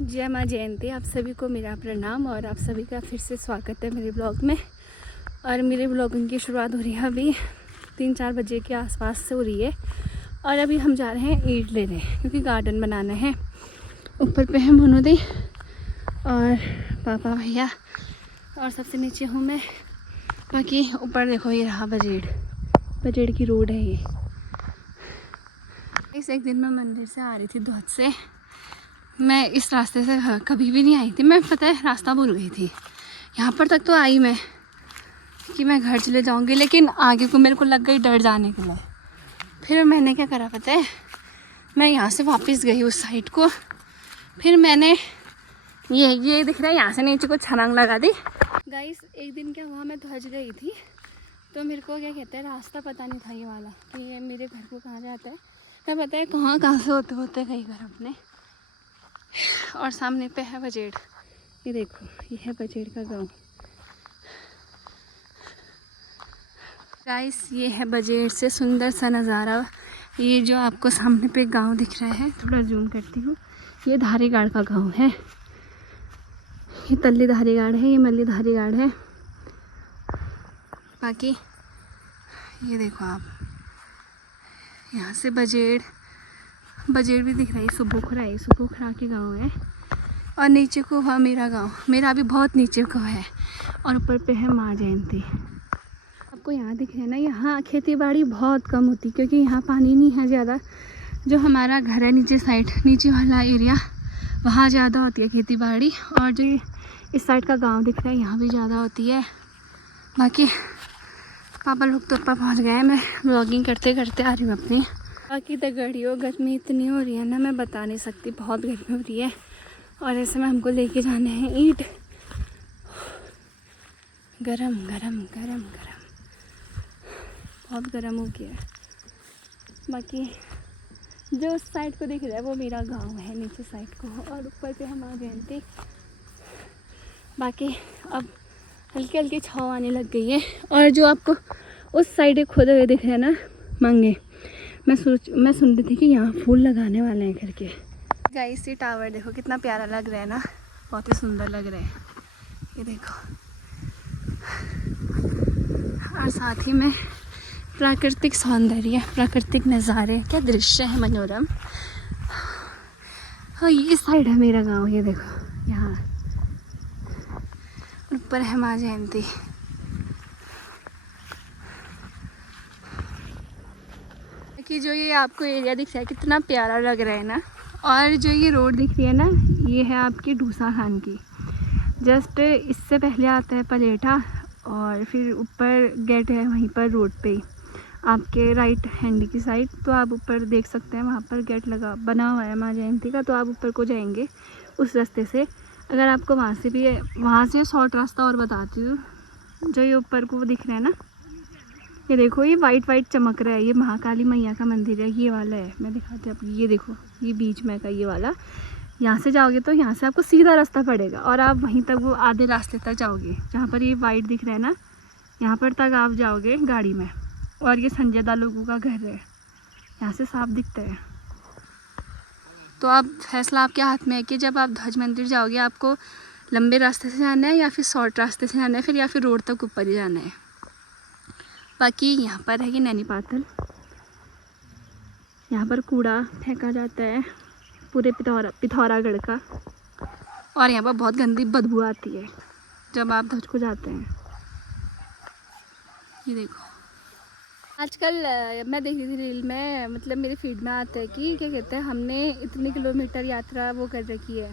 जय माँ जयंती। आप सभी को मेरा प्रणाम और आप सभी का फिर से स्वागत है मेरे ब्लॉग में। और मेरे ब्लॉगिंग की शुरुआत हो रही है अभी 3-4 बजे के आसपास से हो रही है। और अभी हम जा रहे हैं ईंट लेने क्योंकि गार्डन बनाना है। ऊपर पे है मोनोदी और पापा भैया और सबसे नीचे हूँ मैं। बाकी ऊपर देखो ये रहा बजेड़ की रोड है ये। इस एक दिन मैं मंदिर से आ रही थी ध्वज से। मैं इस रास्ते से कभी भी नहीं आई थी। मैं पता है रास्ता भूल गई थी। यहाँ पर तक तो आई मैं कि मैं घर चले जाऊँगी, लेकिन आगे को मेरे को लग गई डर जाने के लिए। फिर मैंने क्या करा पता है, मैं यहाँ से वापस गई उस साइड को। फिर मैंने ये दिख रहा है यहाँ से नीचे को छलांग लगा दी। गाइस एक दिन क्या हुआ, मैं ध्वज गई थी तो मेरे को क्या कहते हैं रास्ता पता नहीं था ये वाला कि ये मेरे घर को कहाँ जाता है। मैं पता है कहाँ से होते होते गई घर अपने। और सामने पे है बजेड़। ये देखो ये है बजेड़ का गांव। गाइस ये है बजेड़ से सुंदर सा नज़ारा। ये जो आपको सामने पे गांव दिख रहा है, थोड़ा जूम करती हूँ, ये धारीगाड़ का गांव है। ये तल्ली धारीगाड़ है, ये मल्ली धारीगाड़ है। बाकी ये देखो आप यहाँ से बजेड़ भी दिख रही है। सुबोखरा के गांव है। और नीचे को हुआ मेरा गांव। मेरा अभी बहुत नीचे को है और ऊपर पे है माँ जयंती। आपको यहाँ दिख रहा है ना, यहाँ खेती बाड़ी बहुत कम होती क्योंकि यहाँ पानी नहीं है ज़्यादा। जो हमारा घर है नीचे साइड, नीचे वाला एरिया, वहाँ ज़्यादा होती है खेती बाड़ी। और जो इस साइड का गाँव दिख रहा है यहाँ भी ज़्यादा होती है। बाकी पापा लोग तो ऊपर पहुँच गए। मैं व्लॉगिंग करते करते आ रही हूँ अपनी। बाकी तो गर्मी इतनी हो रही है ना, मैं बता नहीं सकती। बहुत गर्मी हो रही है और ऐसे में हमको लेके जाने हैं ईंट। गरम बहुत गरम हो गया है। बाकी जो उस साइड को दिख रहा है वो मेरा गांव है नीचे साइड को, और ऊपर पे हम आ जयंती। बाकी अब हल्की हल्की छाँव आने लग गई है। और जो आपको उस साइड खुद हुए दिख रहा है ना मंगे, मैं सुन रही थी कि यहाँ फूल लगाने वाले हैं करके। गाइस ये टावर देखो कितना प्यारा लग रहा है ना, बहुत ही सुंदर लग रहा है। ये देखो, और साथ ही में प्राकृतिक सौंदर्य, प्राकृतिक नज़ारे, क्या दृश्य है मनोरम। हाँ ये इस साइड है मेरा गांव। ये देखो यहाँ ऊपर है माँ जयंती। कि जो ये आपको एरिया दिख रहा है कितना प्यारा लग रहा है ना। और जो ये रोड दिख रही है ना, ये है आपकी ढूसा खान की। जस्ट इससे पहले आता है पलेठा और फिर ऊपर गेट है वहीं पर रोड पे ही आपके राइट हैंड की साइड। तो आप ऊपर देख सकते हैं वहाँ पर गेट बना हुआ है माँ जयंती का। तो आप ऊपर को जाएंगे उस रास्ते से। अगर आपको वहाँ से शॉर्ट रास्ता और बताती हूँ। जो ये ऊपर को दिख रहा है ना, ये देखो ये वाइट चमक रहा है, ये महाकाली मैया का मंदिर है। ये वाला है, मैं दिखाती हूँ आपको। ये देखो ये बीच में का ये वाला। यहाँ से जाओगे तो यहाँ से आपको सीधा रास्ता पड़ेगा और आप वहीं तक वो आधे रास्ते तक जाओगे जहाँ पर ये वाइट दिख रहा है ना, यहाँ पर तक आप जाओगे गाड़ी में। और ये संजयदा लोगों का घर है, यहाँ से साफ दिखता है। तो आप फैसला आपके हाथ में है कि जब आप ध्वज मंदिर जाओगे आपको लंबे रास्ते से जाना है या फिर शॉर्ट रास्ते से जाना है, फिर या फिर रोड तक ऊपर ही जाना है। बाकी यहाँ पर है कि नैनी पाथल, यहाँ पर कूड़ा फेंका जाता है पूरे पिथौरागढ़ का। और यहाँ पर बहुत गंदी बदबू आती है जब आप ध्वज को जाते हैं। ये देखो आजकल मैं देख रही थी रील में, मतलब मेरे फीड में आता है कि क्या कहते हैं हमने इतने किलोमीटर यात्रा वो कर रखी है,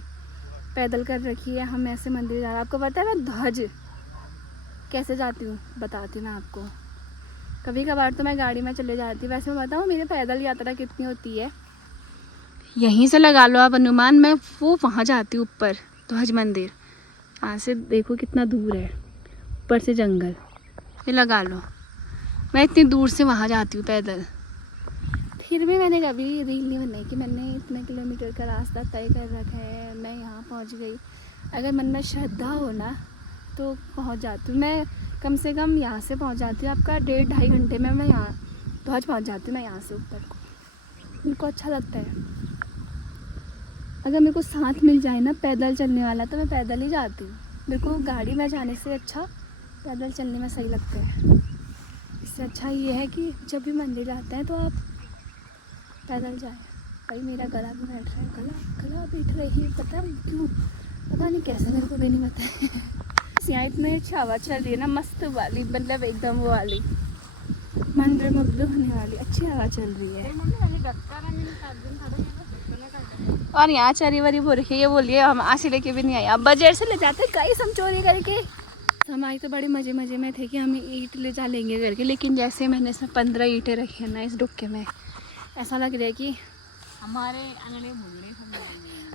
पैदल कर रखी है, हम ऐसे मंदिर जा रहे हैं। आपको पता है मैं ध्वज कैसे जाती हूँ, बताती हूँ मैं आपको। कभी कभार तो मैं गाड़ी में चले जाती। वैसे मैं बताऊँ मेरी पैदल यात्रा कितनी होती है, यहीं से लगा लो आप अनुमान। मैं वो वहाँ जाती हूँ ऊपर ध्वज मंदिर। यहाँ से देखो कितना दूर है, ऊपर से जंगल, ये लगा लो। मैं इतनी दूर से वहाँ जाती हूँ पैदल। फिर भी मैंने कभी रील नहीं बनाई कि मैंने इतने किलोमीटर का रास्ता तय कर रखा है, मैं यहाँ पहुँच गई। अगर मन में श्रद्धा हो ना तो पहुँच जाती हूँ। मैं कम से कम यहाँ से पहुँच जाती हूँ आपका 1.5-2 घंटे में। मैं यहाँ ध्वज पहुँच जाती हूँ मैं यहाँ से ऊपर को। मेरे को अच्छा लगता है। अगर मेरे को साथ मिल जाए ना पैदल चलने वाला तो मैं पैदल ही जाती हूँ। मेरे को गाड़ी में जाने से अच्छा पैदल चलने में सही लगता है। इससे अच्छा ये है कि जब भी मंदिर जाते हैं तो आप पैदल जाएं। भाई मेरा गला भी बैठ रहा है, गला बैठ रही है, पता क्यों, पता नहीं कैसे, मेरे को भी नहीं पता है। यहाँ इतनी अच्छी हवा चल रही है ना, मस्त वाली, मतलब एकदम वो वाली मंत्रमुग्ध होने वाली अच्छी हवा चल रही है। और यहाँ चरी वरी बोल रही है, ये बोलिए हम आसी लेके भी नहीं आए, अब बजट से ले जाते गाइस हम चोरी करके। हमारी तो बड़े मज़े में थे कि हम ईंट ले जा लेंगे करके, लेकिन जैसे मैंने इसमें 15 ईंटें रखी है ना इस डुक्के में, ऐसा लग रहा है कि हमारे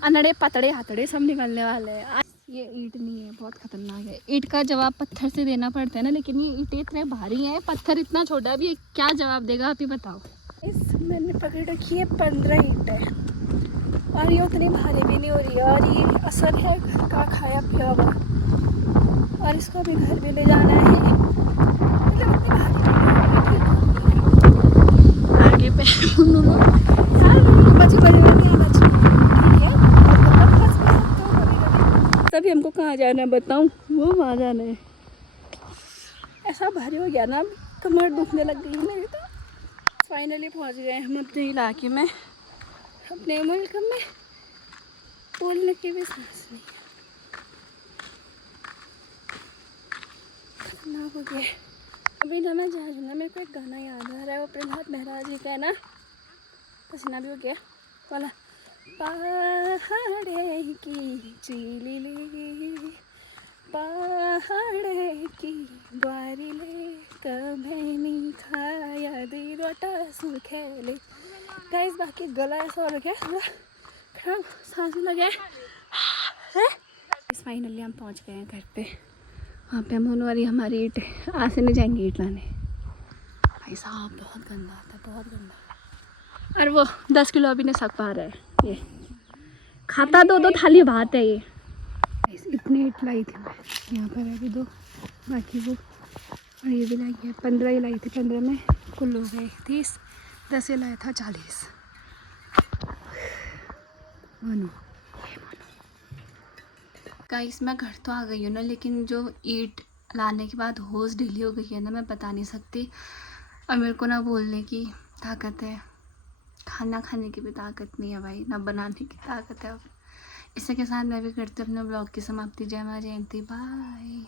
अनड़े पतड़े हथड़े सब निकलने वाले हैं। ये ईंट नहीं है, बहुत खतरनाक है। ईंट का जवाब पत्थर से देना पड़ता है ना, लेकिन ये ईंटें इतने भारी हैं, पत्थर इतना छोटा भी, क्या जवाब देगा आप ही बताओ। इस मैंने पकड़ रखी है 15 ईंटें और ये उतनी भारी भी नहीं हो रही है, और ये असर है घर का खाया पिया हुआ, और इसको भी घर भी ले जाना है, मतलब उतनी भारी भी नहीं हो रही है। आगे पे तभी हमको कहाँ जाना है बताऊँ, वो वहाँ जाना है। ऐसा भारी हो गया ना, कमर दुखने लग गई मेरी तो। फाइनली पहुँच गए हम अपने इलाके में, अपने मुल्क में, बोलने की भी सांस नहीं है, खतरनाक हो गया। अभी ना मैं जा रही हूँ ना, मेरे को एक गाना याद आ रहा है, वो प्रहलाद मेहरा जी का है ना, पसीना भी हो गया वाला, पहाड़े की चीली पहाड़े की बारिले कभी खाया दी रोटा सुखेले। गाइस बाकी गला ऐसा हो रखा है, थोड़ा खराब, सांस भी लगे। फाइनली हम पहुंच गए हैं घर पे। वहाँ पे हम होने वाली हमारी ईंट, आज से नहीं जाएंगे ईंट लाने। भाई साहब बहुत गंदा आता है, बहुत गंदा। और वो 10 किलो अभी नहीं सक पा रहा है, ये खाता 2-2 थाली भात है ये। इतनी ईंट लाई थी मैं, यहाँ पर है भी 2, बाकी वो, और ये भी लाई है 15 ही लाई थी, 15 में कुल हो गए 30, 10 ये लाया था 40। मानो गाइस मैं घर तो आ गई हूँ ना, लेकिन जो ईंट लाने के बाद होश ढीली हो गई है ना, मैं बता नहीं सकती। और मेरे को ना बोलने की ताकत है, खाना खाने की भी ताकत नहीं है भाई, ना बनाने की ताकत है। इसी के साथ मैं भी करती हूँ अपने ब्लॉग की समाप्ति। जय मां जयंती, बाय।